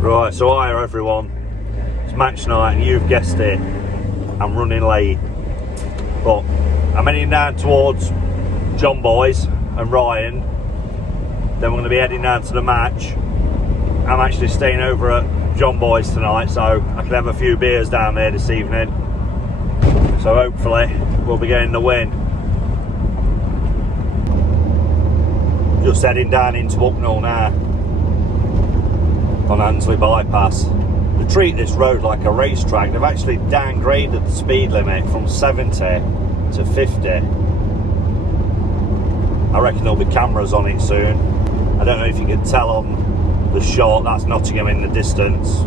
Right, so hiya everyone. It's match night and you've guessed it, I'm running late. But I'm heading down towards John Boy's and Ryan. Then we're going to be heading down to the match. I'm actually staying over at John Boy's tonight, so I can have a few beers down there this evening. So hopefully we'll be getting the win. Just heading down into Hucknall now on Ansley bypass. They treat this road like a racetrack. They've actually downgraded the speed limit from 70 to 50. I reckon there'll be cameras on it soon. I don't know if you can tell on the shot, that's Nottingham in the distance.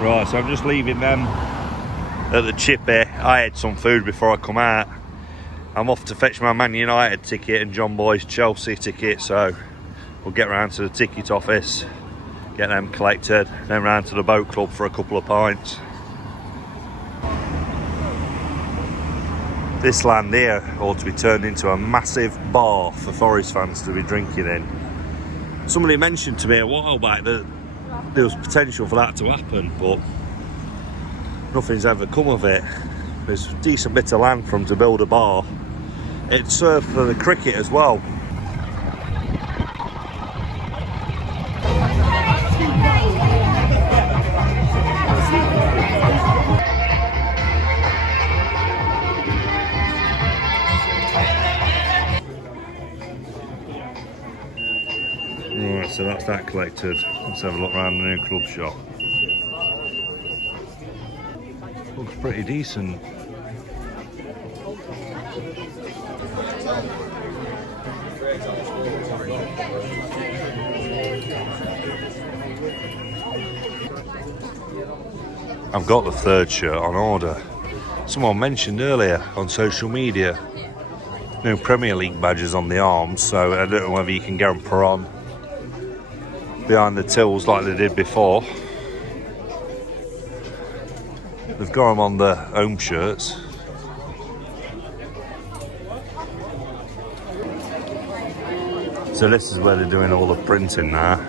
Right, so I'm just leaving them at the chippy. I had some food before I come out. I'm off to fetch my Man United ticket and John Boy's Chelsea ticket, so we'll get round to the ticket office, get them collected, then round to the boat club for a couple of pints. This land here ought to be turned into a massive bar for Forest fans to be drinking in. Somebody mentioned to me a while back that there was potential for that to happen, but nothing's ever come of it. There's a decent bit of land for them to build a bar. It served for the cricket as well. Right, so that's that collected. Let's have a look around the new club shop. Looks pretty decent. I've got the third shirt on order. Someone mentioned earlier on social media, no Premier League badges on the arms, so I don't know whether you can get them put on behind the tills like they did before. They've got them on the home shirts. So this is where they're doing all the printing now.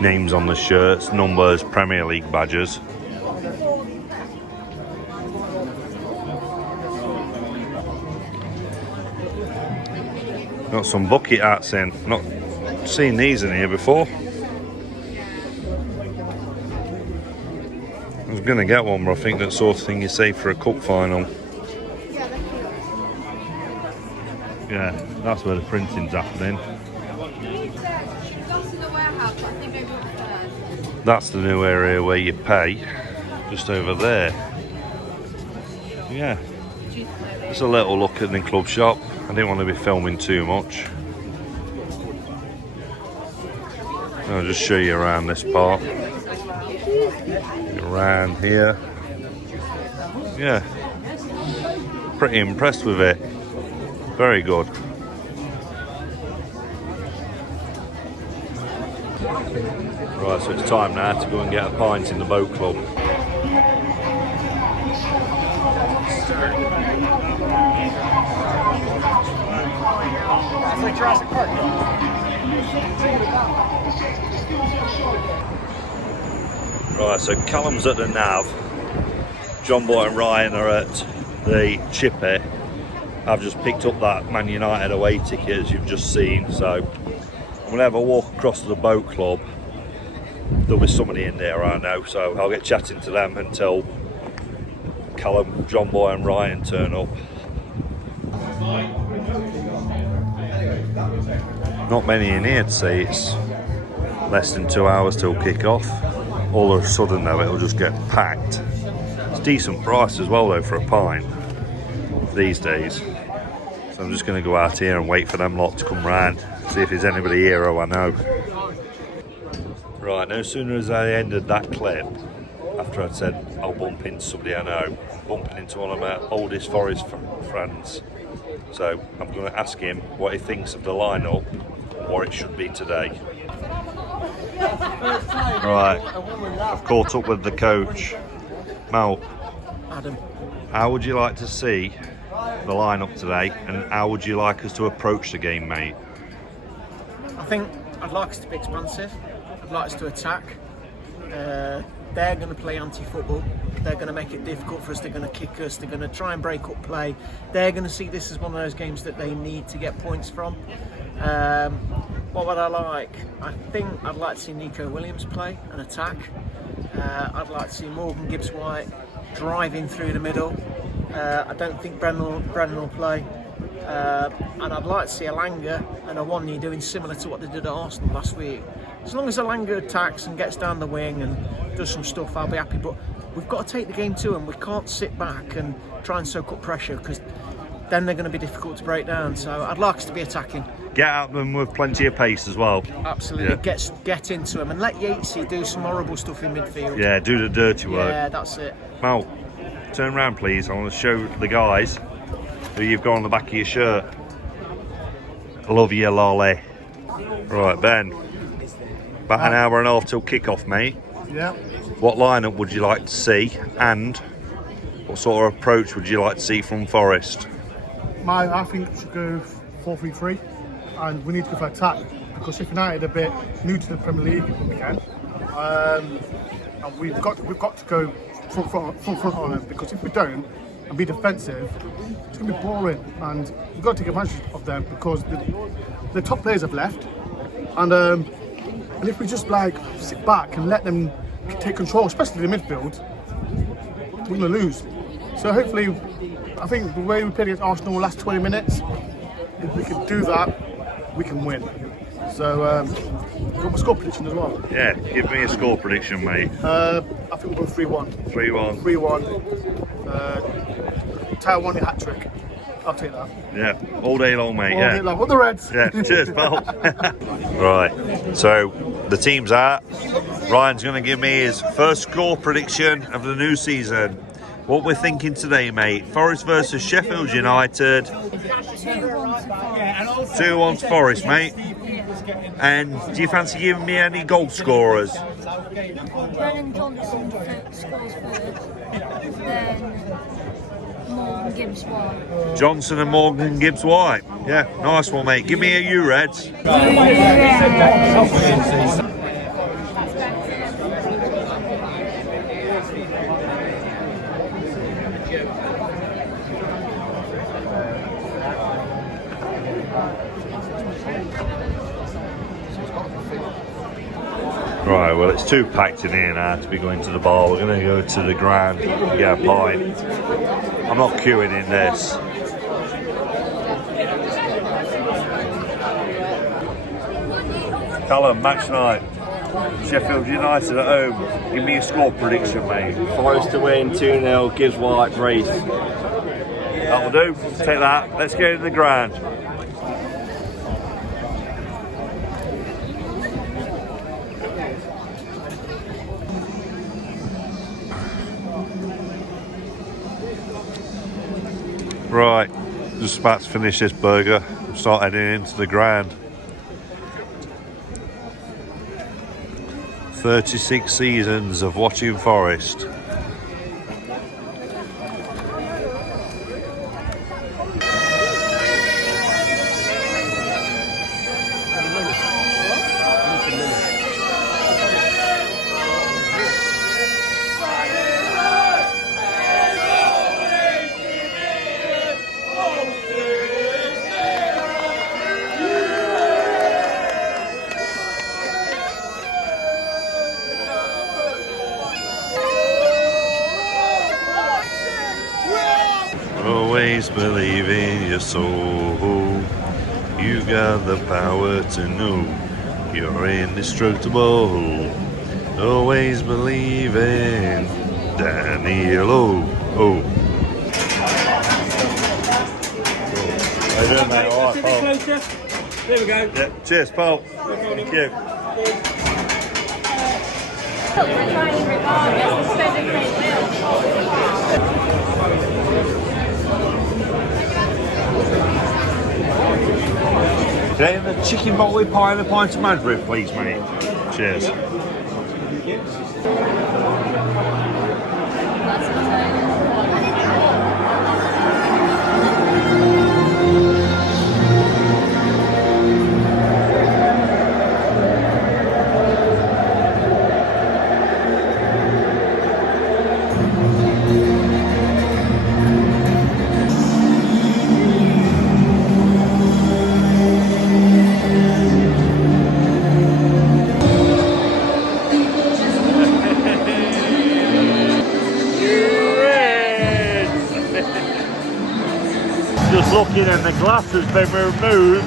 Names on the shirts, numbers, Premier League badges. Got some bucket hats in. Not seen these in here before. I was going to get one, but I think that sort of thing you save for a cup final. Yeah, that's where the printing's happening. That's the new area where you pay, just over there. Yeah, just a little look at the club shop. I didn't want to be filming too much. I'll just show you around this part. Around here. Yeah, pretty impressed with it. Very good. Right, so it's time now to go and get a pint in the boat club. It's like Jurassic Park. Right, so Callum's at the nav. John Boy and Ryan are at the chippy. I've just picked up that Man United away ticket as you've just seen, so I'm going to have a walk across to the boat club. There'll be somebody in there I know, so I'll get chatting to them until Callum, John Boy and Ryan turn up. Not many in here to see. It's less than 2 hours till kick off. All of a sudden though it'll just get packed. It's a decent price as well though for a pint these days. So I'm just going to go out here and wait for them lot to come round, see if there's anybody here who I know. Right, no sooner as I ended that clip, after I'd said I'll bump into somebody I know, I'm bumping into one of my oldest Forest friends. So I'm going to ask him what he thinks of the lineup, what it should be today. Right, I've caught up with the coach. Mal, Adam. how would you like to see the lineup today, and how would you like us to approach the game, mate? I think I'd like us to be expansive. I'd like us to attack. They're going to play anti-football. They're going to make it difficult for us. They're going to kick us. They're going to try and break up play. They're going to see this as one of those games that they need to get points from. What would I like? I think I'd like to see Nico Williams play and attack. I'd like to see Morgan Gibbs-White driving through the middle. I don't think Brennan will play. And I'd like to see Alanga and Awani doing similar to what they did at Arsenal last week. As long as Alanga attacks and gets down the wing and does some stuff, I'll be happy. But we've got to take the game to them. We can't sit back and try and soak up pressure, because then they're going to be difficult to break down. So I'd like us to be attacking. Get at them with plenty of pace as well. Absolutely, get into them and let Yatesy do some horrible stuff in midfield. Yeah, do the dirty work. Yeah, that's it. Mal, turn around please. I want to show the guys who you've got on the back of your shirt. I love you, lolly. Right, Ben. About an hour and a half till kick-off, mate. Yeah. What lineup would you like to see, and what sort of approach would you like to see from Forest? I think we should go 4-3-3, and we need to go for attack, because if United are a bit new to the Premier League again, and we've got to go front on them, because if we don't and be defensive, it's going to be boring, and we've got to take advantage of them, because the top players have left, and if we just like sit back and let them take control, especially the midfield, we're going to lose. So hopefully, I think the way we played against Arsenal the last 20 minutes, if we can do that, we can win. So, got my score prediction as well. Yeah, give me a score prediction, mate. I think we'll go 3-1. 3-1. 3-1. Taiwan hat-trick. I'll take that. Yeah, all day long, mate. All day long. What the Reds? Yeah, cheers, pal. Right, so the team's out. Ryan's going to give me his first score prediction of the new season. What we're thinking today, mate. Forest versus Sheffield United. 2-1 to Forest, mate. And do you fancy giving me any goal scorers? Brennan Johnson scores first, then Morgan Gibbs-White. Johnson and Morgan Gibbs-White. Yeah, nice one, mate. Give me a U Reds. Right, well, it's too packed in here now to be going to the bar. We're going to go to the ground and get a pint. I'm not queuing in this. Callum, match night. Sheffield United at home. Give me a score prediction, mate. Forest to win 2-0, Gibbs-White, brace. That'll do. Take that. Let's get in the ground. Right, just about to finish this burger. Start heading into the ground. 36 seasons of watching Forest. Always believe in your soul. You got the power to know you're indestructible. Always believe in Daniel. Oh. How you doing, mate? All right, Paul. There we go. Yeah. Cheers, Paul. Thank you. Can I have a chicken bowl with pie and a pint of Madrid, please, mate? Cheers. Just looking and the glass has been removed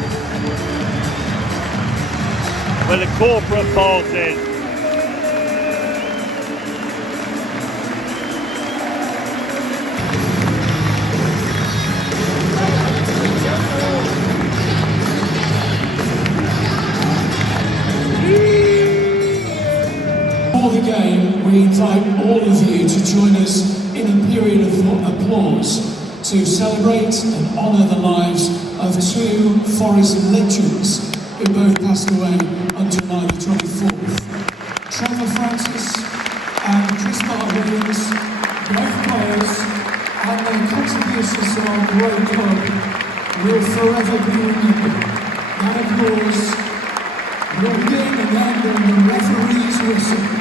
where the corporate part is. For the game, we invite all of you to join us in a period of applause to celebrate and honour the lives of two Forest legends who both passed away on July the 24th. Trevor Francis and Chris Williams, both players, and their contributions to our great club will forever be remembered. And of course, will begin and end on the referee's whistle.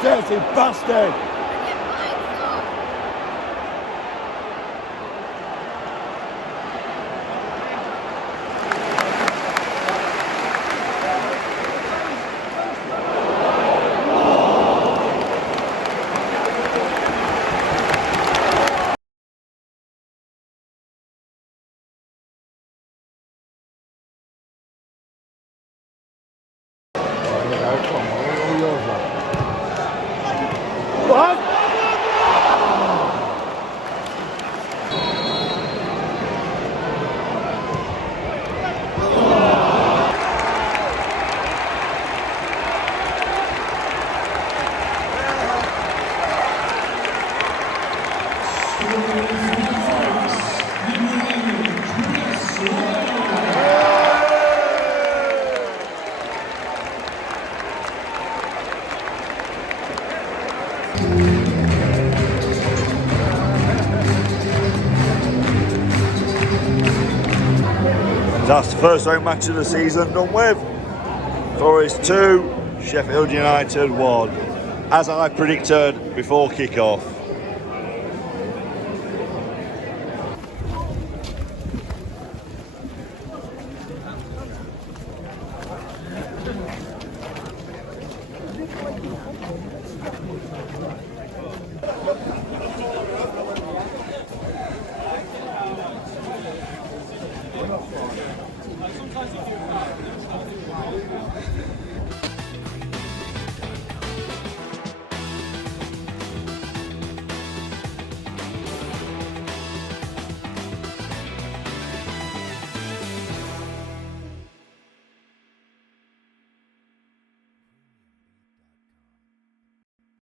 Dirty bastard! What? That's the first home match of the season done with. Forest 2, Sheffield United 1. As I predicted before kick-off.